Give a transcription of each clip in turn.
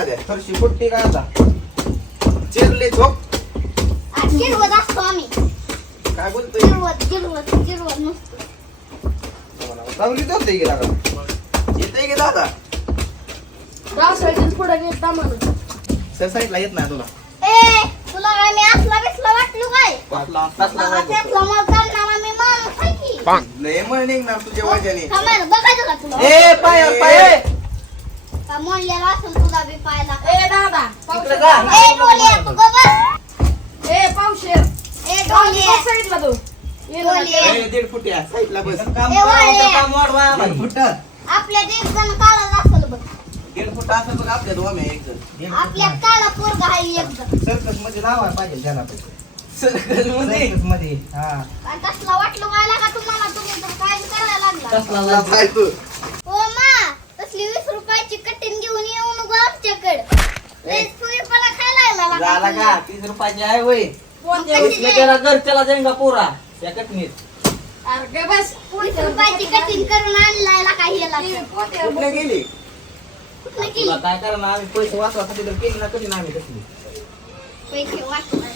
दाद्या थोडीशी फुटती का आता चिरले झोप. आ, जिरवत असतो आम्ही. काय बोलतोय? नसतो. चांगली होते की दादा. येते की दादा? पुढे घे, दामानं. सर साईडला येत नाही तुला. ए तुला काय मी असला बिसला वाटलो काय? वाटला मला करणारा मी माणूस आहे की. बघतो. लय मळ निघणार तुझ्या वजाने. थांबायला बघायचं का तुला? ए पाय पाय म्हणलेला असेल तुला बी पाहायला ए, दादा, इकडे पावशेर. जा. ए डोलिया तू गं बस. ए, पावशेर. ए जाऊ दे, डोलिया बस साईडला तू. ये ना, डोलिया. ए, दीड फुट्या साईडला बस. ए वाळ्या. दीड फुट. आपल्यात एक जण काळा असेल बघ. दीड फुट असं बघ आपल्या दोन एक जण. काळा पोरगा आहे एक जण. सर्कसमध्ये लावायला पाहिजे त्याला सर्कलमध्ये? सर्कसमध्ये हा. आणि तसला वाटलं व्हायला का तुम्हाला? तुम्ही तर काय करायला लागला. लाव. तू हो मा तसली वीस रुपयाची कटीन घेऊन येऊ नको आमच्याकडे लय सुईपणा खायला लागला झाला का? तीस रुपयाची आहे वय घरच्याला पोरा? कटणीत? कुठल्या गेली? तुला काय करणार आम्ही पैसे वाचवासाठी तर केली ना कधी ना आम्ही तसली. पैसे वाटणार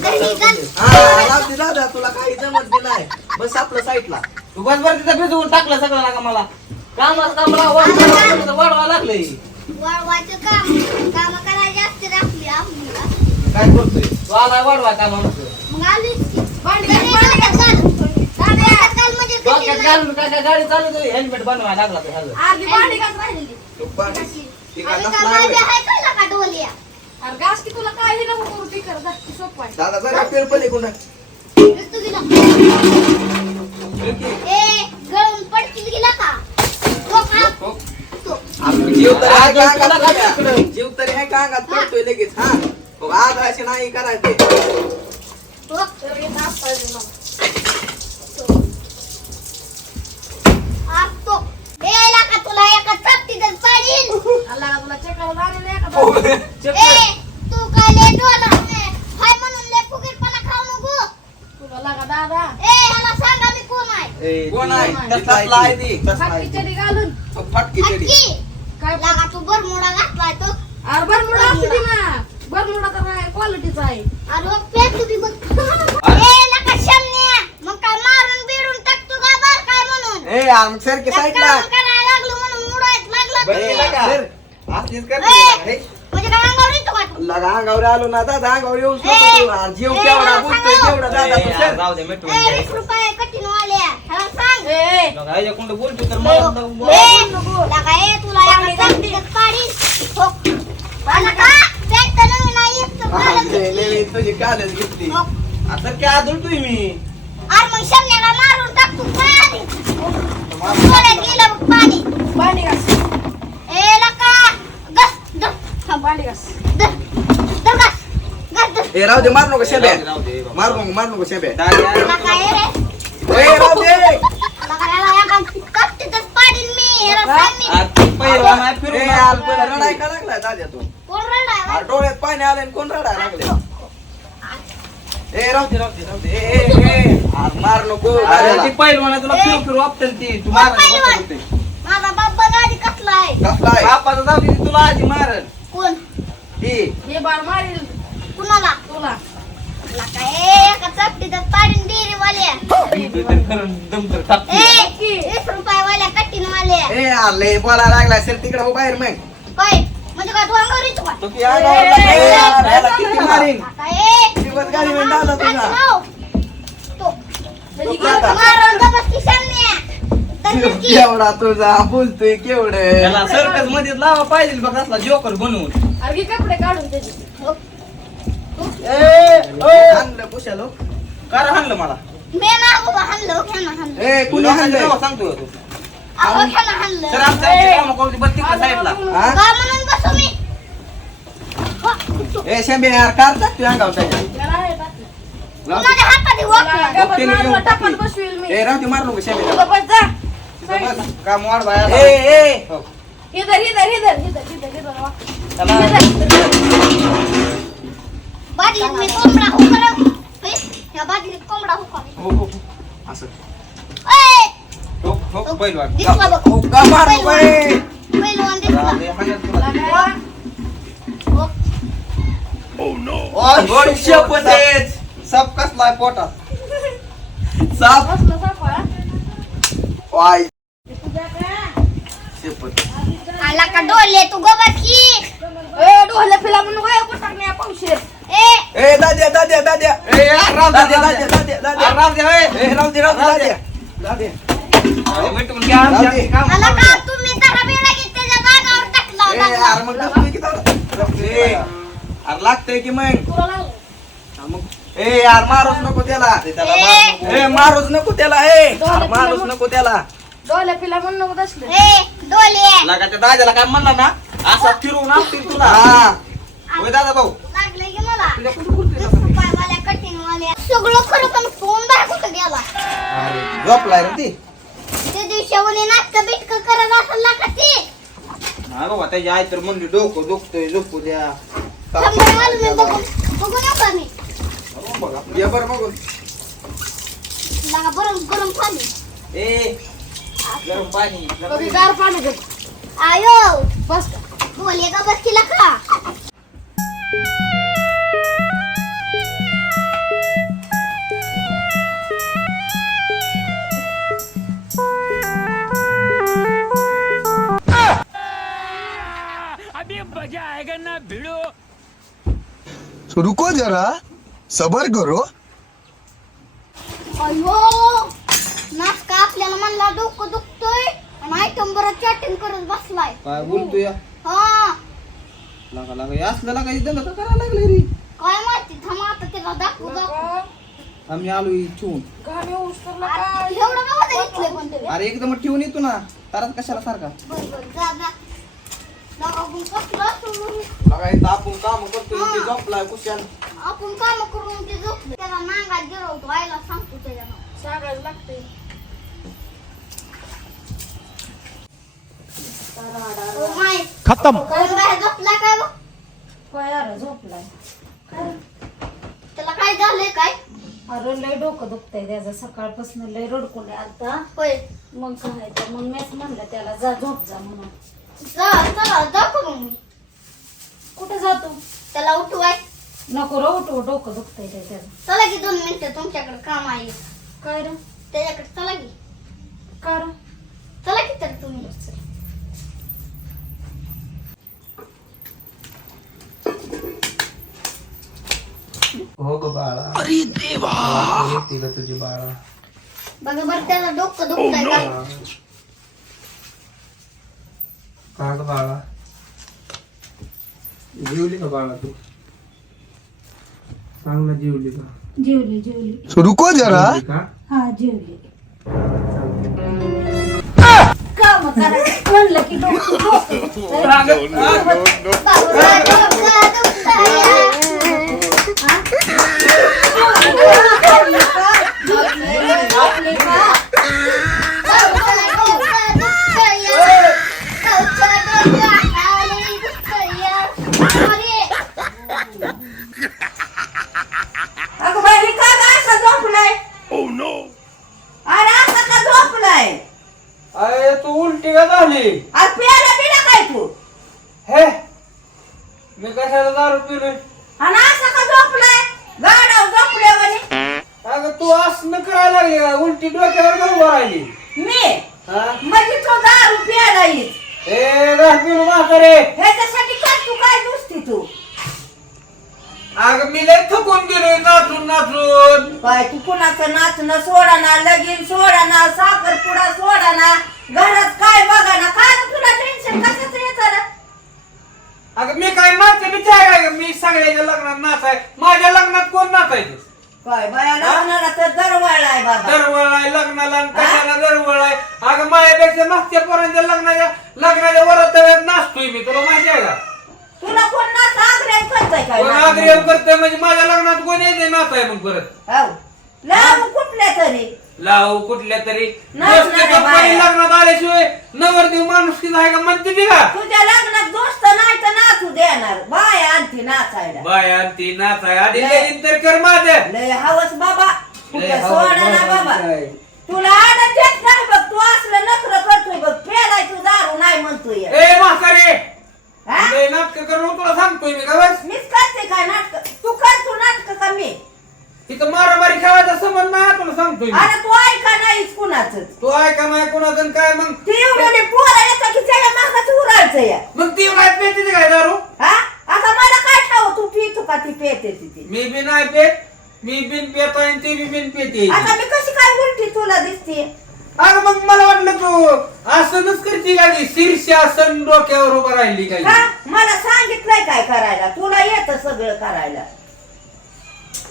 कशी कर हा लावते दादा तुला काही जमत बी नाही. बस आपलं साईडला. तू बस बरं तिथं भिजवून टाकलं सगळं लागा मला. कामाच कामाला वाढवा लागलंय. काम काय करतोय? तू वाढवा की. डोक्यात म्हणजे. घालून काय काय गाडी चालू हेल्मेट बनवायला लागला तो काय होय. दादा जरा कुठं खा. तो. जीव तरी आहे का अंगात काय तुझ्या? इकडं? जीव तरी आहे का अंगात पडतोय लगेच हा हो, आज असे नाही करायचे. तो तर इथं हात पाहिजे ना. आप तो. ए का तुला एका चपटीतच पाडीन आला का तुला चेकाला जाणं नाही का. तो? ए तू काय ले डोला हाय म्हणून ले फुगीरपणा खाऊ नको तुला लागा दादा ए ह्याला सांगा मी कोण आहे आहे ती फाटकी? काय? लागा तू बरमुडा घातलाय तो. अरे बरमुडा असू दे ना. नाही क्वालिटीचा आहे अरे मग पेट तुझी बघ ए नका शमन्या मग काय मारून बिरून टाकतो का बर काय म्हणून ए आम सर की त्या साईडला काम करायला लागलो म्हणून मुडायत लागला बरं, तुम्ही. लगा. सर, असलीच करते ए, लगा, हे. म्हणजे काय अंगावर येतो का तू? लगा अंगावर आलो ना दादा अंगावर येऊच नको तू. आणि जीव ए, केवढा मला बोलतोय सांगा. केवढा दादा तू ए, सर जाऊ दे मिटवून ए, घे. वीस रुपये कठीण वाल्या ह्याला सांग ए, ए, बघा, ह्याच्या कोणतं बोलतो तर ए, ए, तुला. हो. का? तुझी कालच घेतली हो. आता काय आदळतोय मी अरे मग शमन्याला मारून टाकतो काय आधी? डोळ्यात गेलं बघ पाणी भांडी घास ए लका गस धर. हा, भांडी घास धर. धर गस. गस धर. ए राहू दे मार नको बाबा. मार नको मार नको लका ए रे. ए दे पाडीन मी. ह्याला सांग मी. आज ती पहिलवान आहे, ए फिरून यार आला. पण रडाय का लागलाय दाद्या तू आ, डोळ्यात पाणी आले कोण रडाय लागले ए राहू दे राहू दे राहू दे. ए, ए, ए, आ, मार नको. अरे दाद्याला. ती पहिलवान आहे, तुला फिरू फिरू वापटेल ती. तू कोण मारायला पहिलवान? बसत होती. माझा बाप्पा गाडी कसला आहे कसला आहे? बापाचं जाऊ दे, ती तुला आधी मारल. कोण? हे बार मारील. कुणाला? तुला. लका ए एका चपटीतच पाडीन डेअरी वाल्या तू तर खरं दम तर टाकते. ए वीस रुपये वाल्या कठीण वाल्या ए आले बोलायला लागलाय. सर तिकडे हो बाहेर मग. काय म्हणजे काय तू अंगावर येतो का? तो की अंगावर लागला, ए, यार, याला किती मारीन? लका ए दिवस गाडी मध्ये आला तुझा. तो म्हणजे तू आता. मारून गबस की शमन्या. धर की. केवढा तुझा बोलतोय केवढ. त्याला सर्कसमध्ये लावा पाहिजे बघ असला जोकर बनवून. अरे कपडे काढून त्याचे. हो. आणलं पुशालो कार हाणलं मला. मी ना उभा हाणलो ह्यानं हाणलं. ए कुणी तुला आणलं सांगतोय तू. अहो ह्यानं हाणलं. सर आमच्या आमच्या साईडला. हा? का म्हणून बसू मी ए शेंबे यार टाक तू अंगावर त्याच्या त्याला हे टाकलं. लाव माझ्या वाकला त्याला गप्पा टाकून टाकली. बसवील मी. ए राहू दे मारू नको शेंबे तू गप्पा जा. काम वाढ बाया ए ए हो. इधर इधर इधर इधर इधर इधर वा. चला. बादलीत मी कोंबडा हुकला या बादलीत कोंबडा हुकला हो हो हो. असं ए हो हो पहिलवान दिसला बघ. हो का मार नको ए. साप कसलाय पोटात साप. वाय का? आला का डोले तू गबाकी ए, डोहाल्या फिला म्हणून गोया पटाकण्या पावशेर. ए ए दाद्या दाद्या दाद्या ए राम दाद्या राम दाद्या. दाद्या दाद्या राम दे, ए. राहू दे राहू दे राहू दे. दाद्या दाद्या आला का तुम्ही जरा बेला की त्याच्या जागावर टाकला ए होता. यार मग लागतोय की त्याला? ए, अरे लागतंय की मग? तुला लागलं. हा, मग. ए यार मारूच नको त्याला. ए. ए मारूच नको त्याला ए. अरे, मारूच नको त्याला. डोहाल्या फिला म्हणून नको दसलं. ए डोले लागा त्या दादाला काय म्हणला ना असा फिरवून आणतील तुला. हा. होय दादा भाऊ? लागलं की मला. तुझ्या कुठं कुठं वाल्या सगळं खरं पण फोन बाहेर कुठं गेला? अरे झोपलाय रे ती? त्या दिवशी नाटक बिटक करत असेल ना का ती? नाही बाबा त्याची आई तर म्हणली डोकं दुखतोय झोपू द्या. मी बघून का मी बघा ये बरं बघून लागा गरम गरम पाणी. ए गरम पाणी कधी गार पाणी दे. आयो बस. बोले का बस केला का रुको जरा सबर करो। अयो नाचका आपल्याला म्हणला डोकं दुखतोय आणि आयटम बरं चॅटिंग करत बसलाय. काय बोलतोय? हा. लागा लागा हे असलं लागा इथं का करायला लागले रे. काय माहिती थांबा आता त्याला दाखवू दाखवू. आम्ही आलो इथून. घाण अरे. एवढं का होतं इथले पण ते अरे एकदम ठेवून येतो ना. तारात कशाला सारखा? बरं बरं जा जा. इथं आपण काम करतोय. ते झोपलाय कुशाल आपण काम करून ते झोपले. त्याला नांगात गिरवतो आईला सांगतो त्याच्या सांगायला खत्म. कोण बाहेर झोपला काय बघ अरे, झोपलाय. त्याला काय झालंय काय? अरे लय डोकं दुखतंय त्याचं. सकाळपासून लय रडकुंड आता. होय. मग काय तर मग मीच म्हणलं त्याला जा झोप जा म्हणून. जा चला जातो मग मी. कुठे जातो? त्याला उठवाय नको रो उठव डोकं दुखतंय ते त्याचं चला की दोन मिनिटं तुमच्याकडे काम आहे. काय रे? त्याच्याकडे चला की. रे? चला की तर तुम्ही. हो ग बाळा. अरे देवा. तिला तुझी बाळा. बघा बरं त्याला डोकं दुखतंय का? का ग बाळा जेवली का बाळा तू चांगला जेवली का जेवली जेवली रुको जरा जेवली का हा जेवली काम करायचं म्हणलं की डोकं डोकं दुखतंय. बाबा, डोकं दुखतंय. डोकं दुखतंय. डोकं दुखतंय. दुखतंय. अरे, अगं बाई हे का गं असं झोपलाय अरे असं का झोपलाय अरे तू उलटी का झाली अरे पियाला बिना काय तू हे मी कशाला दारू पिलोय आणि असं का झोपलाय गाडाव झोपल्यावानी अगं तू असं करायला लागली का उलटी डोक्यावर का उभा राहिली मी हा? म्हणजे तो दारू प्यायला येईल ए दारू पिलो म्हातारे ह्याच्यासाठी काय तू काय दुसती तू अगं मी लय थकून गेलोय नाचून नाचून काय तू कुणाचं नाचणं सोडा ना लगीन सोडा ना साखरपुडा सोडा ना घरात काय बघा ना काय रे तुला टेन्शन कशाचं येतं रे? अगं मी काय नाचते मी काय काय मी सगळ्याच्या लग्नात नाचाय माझ्या लग्नात कोण नाचायचं काय बाया लग्नाला तर दरवाळलाय बाबा दरवळ आहे कशाला दरवळ आहे अगं माझ्यापेक्षा मागच्या पोरांच्या लग्नाच्या लग्नाच्या वरात नाचतोय मी तुला माहिती आहे का? तुला कोण आग्र्या आग्रह करताय काय कोण आग्रह करतोय म्हणजे माझ्या लग्नात कोण येते नाचाय मग परत. हो. लाव कुठल्या तरी. लावू कुठल्या तरी. नाही, दोस्त नाही, कंपनी बाया. लग्नात आल्याशिवाय नवरदेव माणूस किती आहे का? म्हणते ती का? तुझ्या लग्नात दोस्त नाही तर नाचू देणार. बाय आणखी नाचायला. बाया ती नाचाय. आधी लगीन तर कर माझ्या. लय हवस बाबा. कुठे हवस ना बाबा, बाबा. तुला आनंद येत नाही बघ तू असलं नखर करतोय बघ. पेलाय तू दारू नाही म्हणतोय. ए म्हातारे! हा? लय नाटक करून तुला सांगतोय मी का बस? मीच करते काय नाटक? तू कर तू नाटक का मी? तिथं मारामारी खेळायचा संबंध नाही तुला सांगतोय मी. अरे तू ऐका नाहीस कुणाच. तू ऐका नाही कोणाचं आणि काय मग? ती एवढी पोरं येतं की त्याला मागाच उरायचं या मग ती काय पेते काय दारू? हा? आता मला काय ठाव तू पितो का ती पेते ती मी बी नाही पेत मी बिन पेतो आणि ती बी बिन पेते. आता मी कशी काय उलटी तुला दिसते अगं मग मला वाटलं तू आसनच करते का ती शीर्षासन डोक्यावर उभं राहिली काय हा मला सांगितलंय काय करायला? तुला येतं सगळं करायला.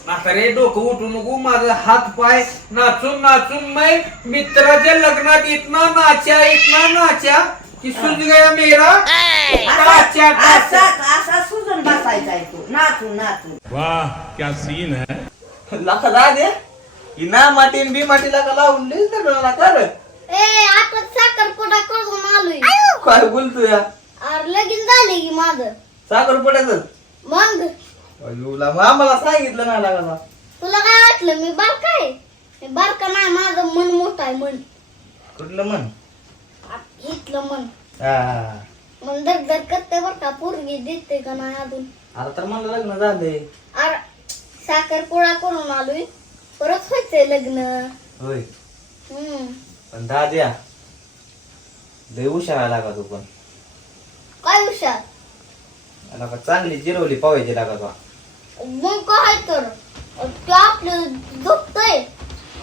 म्हातारे डोकं उठू नको. माझा हात पाय नाचून नाचून मै मित्राच्या लग्नात इतना नाच्या इतना नाच्या की सुज गया मेरा टाच्या असा असा सुजून बसायचा आहे तू. नाचू नाचू वाह क्या सीन है? जा दे. ना माटी बी माटीला का लावून लई सगळं कर. ए आता साखरपुडा करून आलोय. काय बोलतोय या? अरे लगीन झाले की माझं साखर पडायचं? मग? अयोला मग आम्हाला सांगितलं नाही लागा तुला काय वाटलं मी बारका आहे? मी बारका नाही माझं मन मोठं आहे मन कुठलं म्हण आ- इथलं मन. हा. मन दर दर करते बर का पोरगी देते का नाही अजून? आता तर मला लग्न झालंय. अरे साखरपुडा करून आलोय. परत व्हायचंय लग्न. होय. हम्म. पण दाद्या लय हुशार लागा तू पण. काय हुशार? याला का चांगली जिरवली पावायची लागा तू मग काय तर. ते आपलं झोपतय.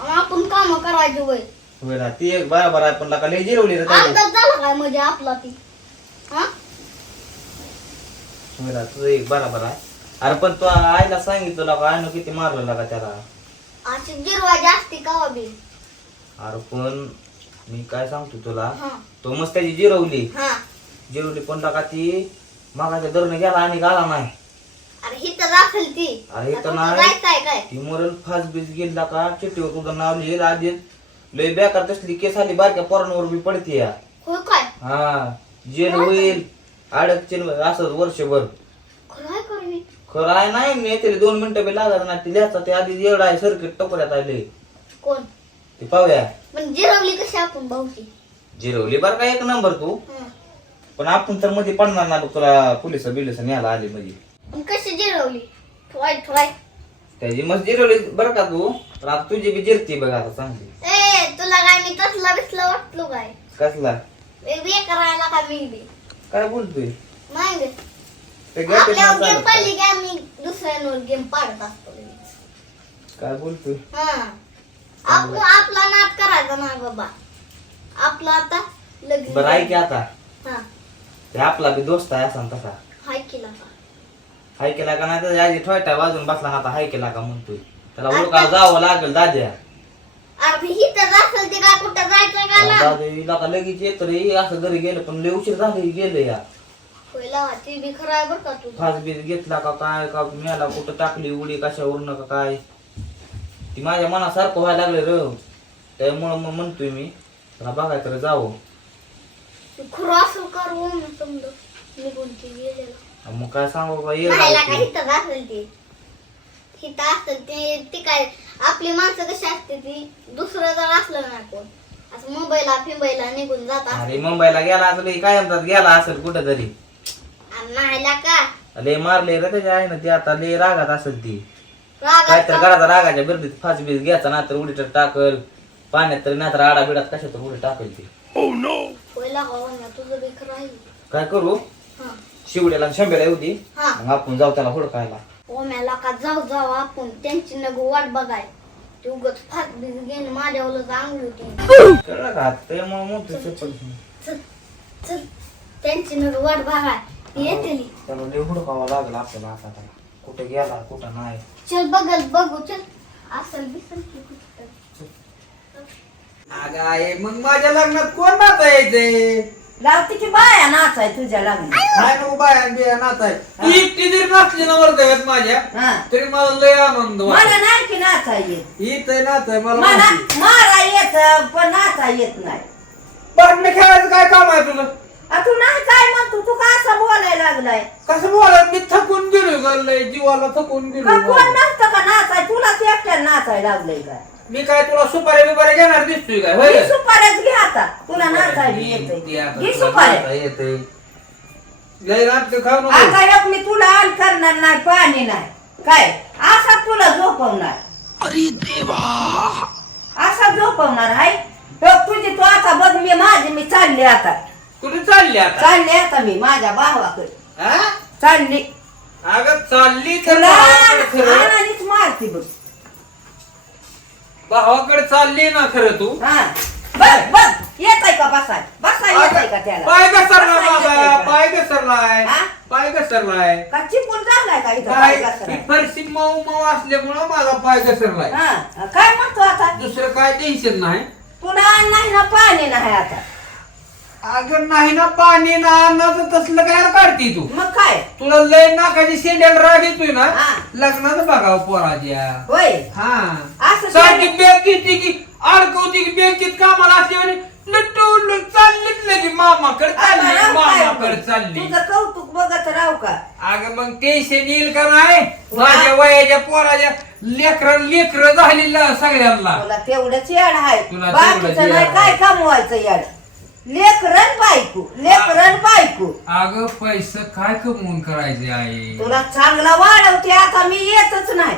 आपण काम करायची वय होय ना ती एक बरोबर आहे पण लागा लय जिरवली रे अंदाज झाला काय म्हणजे आपला ती? हा? होय ना तुझं एक बरोबर आहे. अरे पण तू आईला सांगितलं लागा आईनं किती मारलं लागा त्याला. अशी जिरवा जास्ती का बी. अरे पण मी काय सांगतो तुला? हा. तो मस्त त्याची जिरवली. हा. जिरवली पण लागा ती मागाच्या दरनं गेला आणि गाला नाही. अरे ही तर ती. अरे आता नाही. जायचं आहे काय? ती मरण फास बीस गेला का? चिठ्ठीवर तुझं नाव लिहिल आधी. लय बेकार तसली केस आली बारक्या पोरांवर बी पडते या. होय काय? हा. जेल होईल. अडकचील असंच वर्षभर. खरं आहे नाही मी येते दोन मिनिटं बी लागत ना ती लिहायचा ते आधी एवढा आहे सर्किट टकोऱ्यात आले. कोण? ते पाहूया. पण जिरवली कशी आपण भाऊची? जिरवली बरं का एक नंबर तू. हं. पण आपण तर मध्ये पडणार ना बघ तुला पोलीस बिलिस न्यायला आली म्हणजे पण कशी जिरवली? त्याची मस्त जिरवली बरं का तू? पण आता तुझी बी जिरती बघ आता चांगली. ए तुला काय मी तसला बिसला वाटलो काय? कसला? वेगळे करायला का मी बी? काय बोलतोय? नाही ग. ते गेट आपल्यावर गेम पडली की आम्ही दुसऱ्यांवर गेम पाडत असतो लगेच. काय बोलतोय? हा. आप- आपला नाद करायचा ना बाबा. आपला आता लग्न बरं ऐक की आता. हा. ते आपला बी दोस्त आहे असा न तसा. हाय केला का? हाय केला का नाही तर आधी ठोयटा वाजून बसला ना आता हाय केला का म्हणतोय. त्याला ओळखा जावं लागेल दाद्या. अरे ही तर असेल ते काय कुठं जायचं का ना दादा हिला का लगेच येत रे. असं घरी गेलं पण लय उशीर झालं गेलं या. लावा ते बी खरं आहे बरं का तू. फास बीस घेतला का काय का मेला कुठं टाकली उडी कशावरून का काय? ती माझ्या मनासारखं व्हायला लागले र. त्यामुळं मग म्हणतोय मी त्याला बघाय तर जावं. तू खरं असं करू समजा निघून ते गेलेला. मग काय सांगू ये का हिथं असेल ते? हिथं असेल ते ती काय आपली माणसं कशी असते ती? दुसरं जर असलं ना कोण? असं मुंबईला फिंबईला निघून जात असते. अरे मुंबईला गेला असं लय काय म्हणतात गेला असेल कुठं तरी. नाहीला का? लय मारले रे त्याच्या आईनं ती आता लय रागात असेल ती. काय तर? घराचा रागाच्या बिर्दीत फास बीस घ्यायचा ना तर उडी तर टाकल. पाण्यात तरी नाही तर आडा बिडात कशा तर उडी टाकल ती तुझं आहे. काय करू? हा. शिवड्याला शंभेला येऊ दे. हा. मग आपण जाऊ त्याला हुडकायला ओम्याला का जाऊ जाऊ आपण. त्यांची नको वाट बघाय. ते उगत फाट बीज घेऊन माझ्यावरच अंगली होती. कळलं का? त्यामुळे म्हणतो चप्पल चल चल त्यांची नको वाट बघाय. येतेली. त्याला लय हुडकावं लागलं आपल्याला आता त्याला. कुठे गेला कुठं नाही. चल बघल बघू चल. असल बिसल की कुठं. अगं आहे मग माझ्या लग्नात कोण नाचा यायचंय लावती की बाया नाचाय तुझ्या लग्नात. काय नको बाया बिया नाचाय. ती एकटी जरी नाचली ना वर्गात माझ्या हा. तरी मला लय आनंद मला वाटतो नाही की नाचाय येत. ही तर नाचाय मला मला माहिती. मारा येत पण नाचा येत नाही. बरं खेळायचं काय काम आहे तुला आ, तू नाही काय म्हणतो? तू का असं बोलायला लागलाय? कसं बोला मी थकून गेलो ग लय जीवाला थकून का गेलो कोण नसतं का नाचाय? तुलाच एकट्याला नाचाय लागलंय काय मी काय तुला सुपारी बिपारी घेणार दिसतोय काय? होय? घे सुपाऱ्याच घे आता. तुला नाचाय ती येतंय. आता तुला सुपाऱ्या नाचता येतंय. लय नाटक खाऊ नको. आता एक मी तुला आण करणार नाही पाणी नाही. काय? असा तुला झोपवणार. अरे देवा. असा झोपवणार आहे? बघ तुझी तू आता बघ मी माझी मी चालली आता. कुठे चालली आता? चालली आता मी माझ्या भावाकडे. हा? चालली. अगं चालली तर तुला भावाकडे खरं. आणानीच मारती बघ. भावाकडे चालली ना खरं तू? हा. बघ बघ येत आहे का बसाय? बसाय येत आहे का अगं, त्याला? पाय घसरला बसाय का? पाय घसरलाय. हा? पाय घसरलाय. का चिपून झालाय का इथं? पाय पाय घसराय? फरशी मऊ मऊ असल्यामुळं माझा पाय घसरलाय. हा. काय म्हणतो आता? दुसरं काय टेन्शन नाही. तुला नाही ना पाणी नाही आता. अगं नाही ना पाणी ना अन्नाचं तसलं काय काढती तू? मग काय? तुला लय नाकाची शेंड्याला राग येतोय ना? हा. लग्नाचं बघावं पोराच्या. होय. हा. असं सारखी बँक येते की अडकवते की बँकेत कामाला असल्यावर लट्टू चाललीच लगी मामाकडे चालली राव काय मामाकडे मग? चालली. तुझं कौतुक बघत राहू का? अगं मग टेन्शन येईल का नाही? माझ्या वयाच्या पोराच्या लेकर लेकर झालेलं सगळ्यांना. तुला तेवढंच याड आहे. तुला तेवढंच बाकीचं याड नाही आहे. काय कमवायचं याड? लेकरन बायको लेकरन बायको. अगं पैसे काय कमवून करायचे आहे तुला चांगला वाढवते आता मी येतच नाही.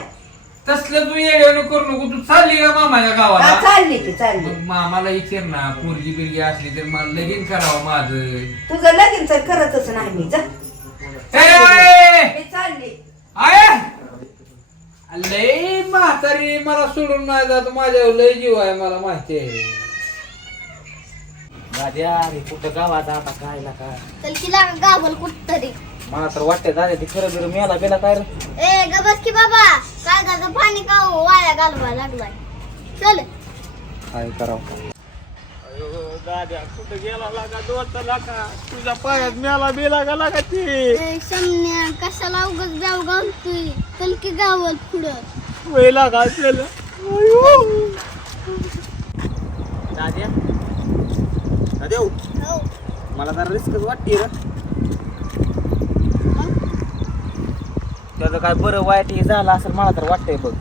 तसलं तू येणं करू नको. तू चालली का मामाच्या गावाला? चालली की चालली. मग मामाला विचार ना पोरगी बिरगी असली तर मला लगीन करावं माझं. तुझं लगीन तर करतच नाही मी जा. ए! मी चालली. आय! लय म्हातारी मला सोडून नाही जात. माझ्या लय जीव आहे मला माहिती आहे. दाद्या अरे कुठं गावात आता? काय ना काय? चल की लागा गावल कुठ तरी. मला तर वाटतंय दादा ते खरं बिरं मेला बेला काय रे? ए गबस की बाबा. काय दादा पाणी का हो? वाया घालवा लागलाय. चल. काय करावं? दाद्या कुठं गेला लागा? दोस्त लागा. तुझ्या पायात मेला बेला का लागा ते? ए, कशाला उगाच गाव घालतोय? चल की गावल पुढं. वेला का असेल दाद्या दाद्या हो. मला जरा रिस्कच वाटते रे. त्याचं काय बरं वाईट हे झालं असेल मला तर वाटतंय बघ.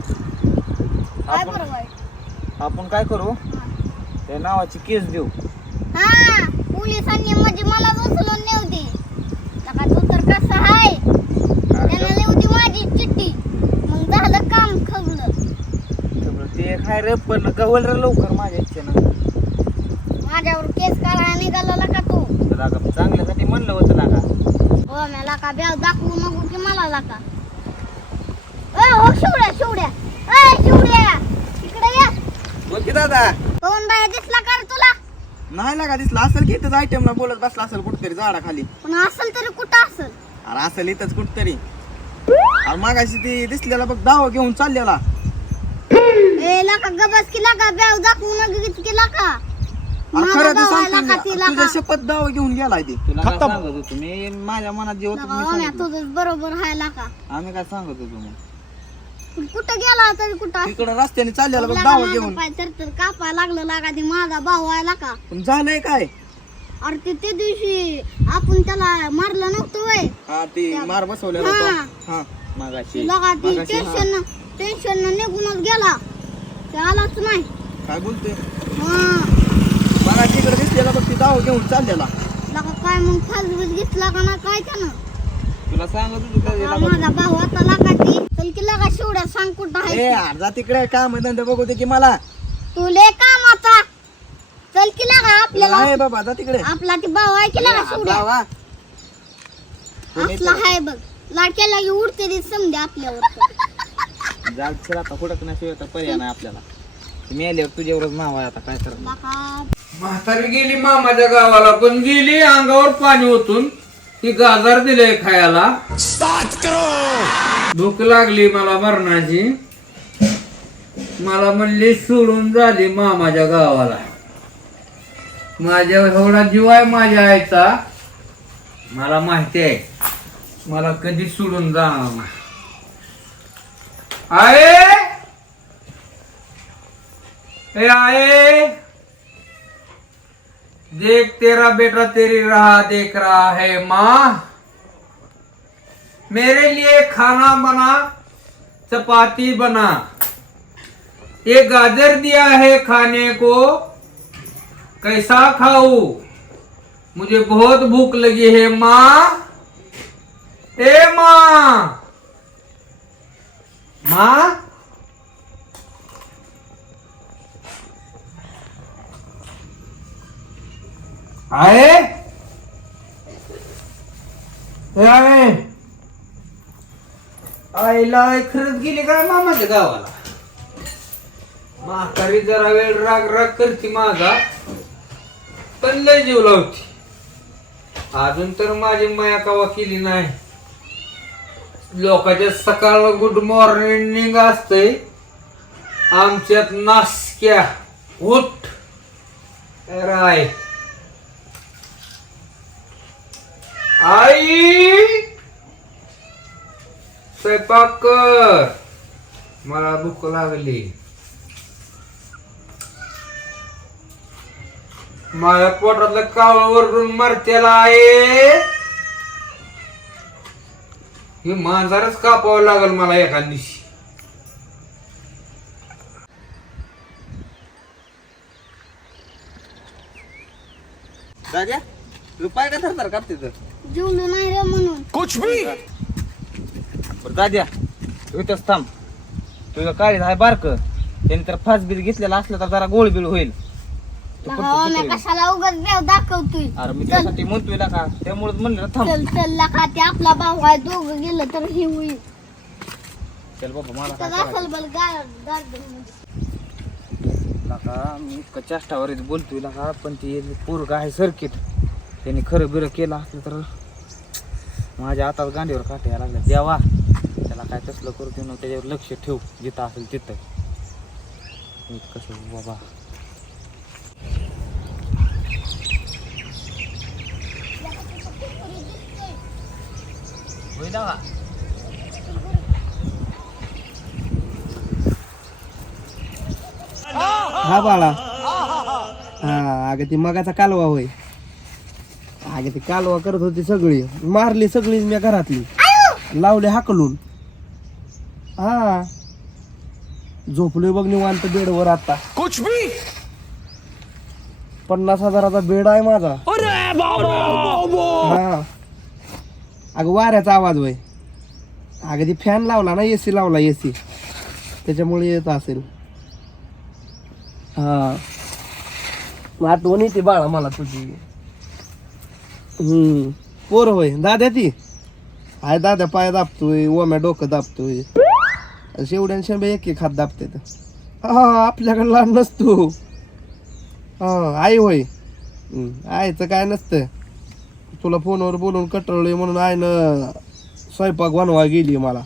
काय आपण बरं आपण काय करू? त्या नावाची केस देऊ. हा. पोलिसांनी म्हणजे मला उचलून दे. नका तू तर कसा आहे त्याला माझी चिठ्ठी. मग झालं काम खवलं. सगळं ते रे पण गवल रे लवकर माझ्या इच्छेनं. माझ्यावर केस काढायला निघाला का तू? तर लागा चांगल्यासाठी म्हणलं होतं लागा हो मला का ब्याव दाखवू नको की मला लाका ए हो शिवड्या शिवड्या. ए शिवड्या. इकडे ये. बोल की दादा. कोण बाया दिसला का रे तुला? नाही लागा दिसला? असेल की इथंच आयटमला बोलत बसला असेल कुठतरी झाडाखाली. पण असेल तरी कुठं असेल? अरे असेल इथंच कुठतरी. अरे मागाशी ती दिसलेला बघ दावा घेऊन चाललेला. ए लाका गबस की लाका ब्याव दाखवू नको की लाका खरं ते सांगतो मी. तुझ्या शपथ दावा घेऊन गेलाय ते. तुला काय सांगत होतो मी माझ्या मनात जे होतं मी हो. तुझंच बरोबर आहे लाका आम्ही काय सांगत होतो मग? पण कुठं गेला तरी कुठं. तिकडं रस्त्याने चाललेला बघ दावा घेऊन. पाय तर तर कापा लागलं लागा ती माझा भाऊ आहे लाका पण झालंय काय? अरे ते त्या दिवशी आपण त्याला मारलं नव्हतं वय. हा ती मार बसवलेला हा. तो. हा. मागाशी. लगा ती मगाशी, हा. टेन्शन टेन्शन निघूनच गेला. ते आलाच नाही. काय बोलते हा. तिकडे दिसलेला बघ ती दावा घेऊन चाललेला. काय मग फासबीस घेतला का ना काय त्यानं? तुला सांगत होतो वेळेला माझा भाऊ आता लागा ती चल की लगा शिवड्या सांग कुठं ए आहे यार जा तिकडे काम धंदे बघू दे की मला. तू ले कामाचा. चल की लगा आपल्याला. आहे बाबा जा तिकडे. आपला ती भाऊ आहे की लगा शिवड्या? जावा. असला हाय बघ. लाडक्या लागी उडते ती समजा आपल्यावर. जाग सर आता हुडकण्याशिवाय तर पर्याय नाही आपल्याला. ते मेल्यावर तुझ्यावरच नाव आहे आता काय करणार म्हातारी गेली मामाच्या गावाला पण गेली अंगावर पाणी ओतून. ती गाजार दिले खायला. भूक लागली मला मरणाची. मला म्हणली सोडून झाली मामाच्या गावाला. माझ्या एवढा जीव आहे माझ्या आईचा. मला माहिती आहे. मला कधी सोडून जाणार नाही आये ए आए देख तेरा बेटा तेरी राह देख रहा है, माँ। मेरे लिए खाना बना, चपाती बना। ये गाजर दिया है खाने को, कैसा खाऊ? मुझे बहुत भूख लगी है, माँ। ए माँ। माँ आहे? ए आहे आईला खरंच गेली काय मामाच्या गावाला? म्हातारी जरा वेळ राग राग करते माझा पण लय जीव लावती. अजून तर माझी माया कावा केली नाही. लोकांच्या सकाळ गुड मॉर्निंग असतंय. आमच्यात नासक्या उठ. राय. आई! स्वयंपाक कर. मला भूक लागली. माझ्या पोटातलं कावळ वरून मरतेला आहे. हे मांजरच कापावं लागल मला एका दिवशी. राजा तुझं का धरणार कापते तर जेवलो नाही रे म्हणून. कुछ भी बरं दाद्या तू इथंच थांब. तुझं काळीज आहे बारक. त्याने तर फास बीज घेतलेला असलं तर जरा गोळ बिळ होईल. तू. कशाला उगाच देव दाखवतोय. अरे मी चल त्यासाठी म्हणतोय ना का? त्यामुळे म्हणलं ना थांब. चल चल लका ते आपला भाऊ आहे दोघं गेलं तर हे होईल. चल बाबा मला तर काय करायचं? असेल बल गार्डन लका मी इतकं चेष्टावर बोलतोय लका पण ते पोरग आहे सर्किट. त्यांनी खरं बिरं केलं असलं तर माझ्या हातात गांडीवर काट यायला लागलं. देवा त्याला काय तसलं करू दे त्याच्यावर लक्ष ठेव जिथं असेल तिथं. कसं बाबा. होईल हा बाळा. हा अगं ती मगाचा कालवा होय. अगं ती कालवा करत होती सगळी. मारली सगळी मी घरातली. लावले हाकलून. हा. झोपलोय बघ निवांत बेडवर आता. कुछ भी पन्नास हजाराचा बेड आहे माझा. हा. अगं वाऱ्याचा आवाज होय अगं ती फॅन लावला ना एसी लावला एसी. त्याच्यामुळे येत असेल. हा. मग आठवण येते बाळा मला तुझी. हम्म. पोर होय. दाद्या ती? हाय दाद्या पाय दाबतोय ओम्या डोकं दाबतोय. शेवड्यान शेंबे एक एक हात दाबते हा आपल्याकडे लहान नसतो. हा आई होय. हम्म, आईचं काय नसतं. तुला फोनवर बोलून कटळलोय म्हणून आईनं स्वयंपाक बनवा गेली मला.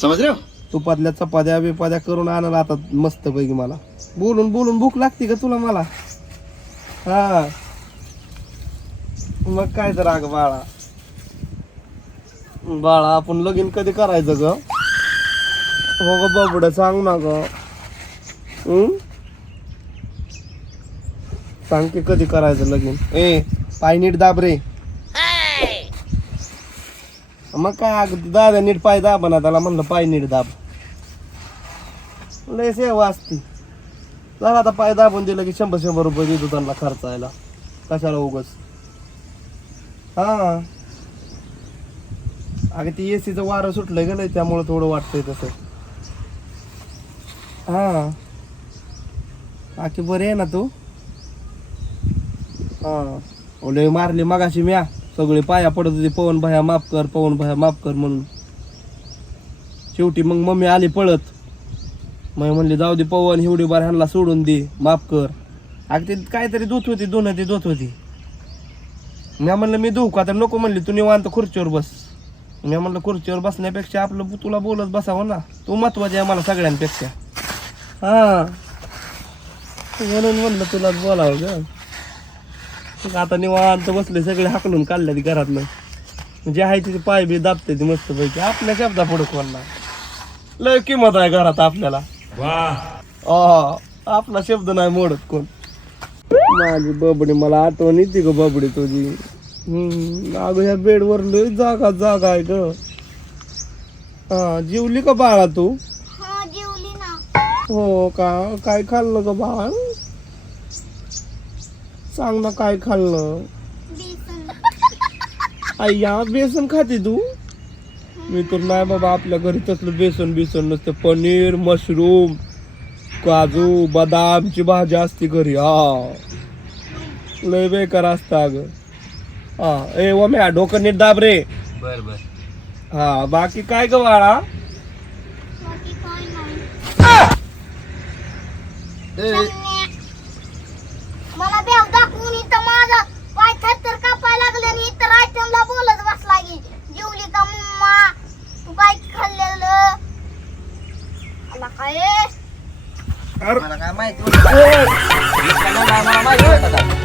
समझ रहे हो तुपातल्या चपात्या बिपात्या करून आणायला आता मस्त पैकी मला. बोलून बोलून भूक लागते का तुला मला? हा. मग काय तर अग बाळा. बाळा आपण लगीन कधी करायचं ग? हो ग बाबड सांग ना ग सांग की कधी करायचं लगीन? ए पाय नीट दाब रे मग काय अगदी दादा नीट पाय दाब ना त्याला म्हणलं पाय नीट दाब. लय सेवा असती. जरा आता पाय दाबून दिलं की शंभर शंभर रुपये देतो त्यांना खर्चायला. कशाला उगच? हा. अगं ती एसीचं वारं सुटलं गेलंय त्यामुळं त्यामुळे थोडं वाटतंय तसं. हा. बाकी बरे आहे ना तू? हा. ओले मारली मगाशी म्या. सगळे पाया पडत होते. पवन भाया माफ कर पवन भाया माफ कर म्हणून. शेवटी मग मम्मी आली पळत. मग म्हणली जाऊ दे पवन एवढी बार ह्यांना सोडून दे. माफ कर. अगं काहीतरी दूत होती दोन ती दूत होती. मी म्हणलं मी धुऊ का तर नको म्हणली तू निवांत खुर्चीवर बस. मी म्हणलं खुर्चीवर बसण्यापेक्षा आपलं तुला बोलत बसावं ना. तू महत्वाची आहे मला सगळ्यांपेक्षा. हा. म्हणून म्हणलं तुला बोलावं ग. आता निवांत बसले सगळे हाकलून काढले घरातनं. जे आहे तिथे पाय बी दाबते ती मस्त पैकी आपल्या शब्दा पुढे कोणला लय किंमत आहे घरात आपल्याला. आपला शब्द नाही मोडत कोण. माझी बबडी मला आठवण येते ग बबडी तुझी. अगं ह्या बेडवर लय जागा जागा आहे ग. हा जेवली का बाळा तू? हा जेवली ना. हो का? काय खाल्लं ग बाळ? सांग ना काय खाल्लं. आय्या बेसन खाते तू? मी तर नाही बाबा आपल्या घरी तसलं बेसन बेसन नसतं. पनीर मशरूम काजू बदामची भाजी असते घरी हा. लय बेकार असतं अगं. हा ए ओम्या डोकं नीट दाब रे बर बर. हा बाकी काय ग बाळा? बाकी काय नाही. मला देव दाखवून इथं माझा पाय थर कापाय लागले आणि इतर आयटमला बोलत बसला की जेवली का मम्मा? तू काय खाल्लेलं? मला काय? मला काय माहिती होतं? मला माहिती?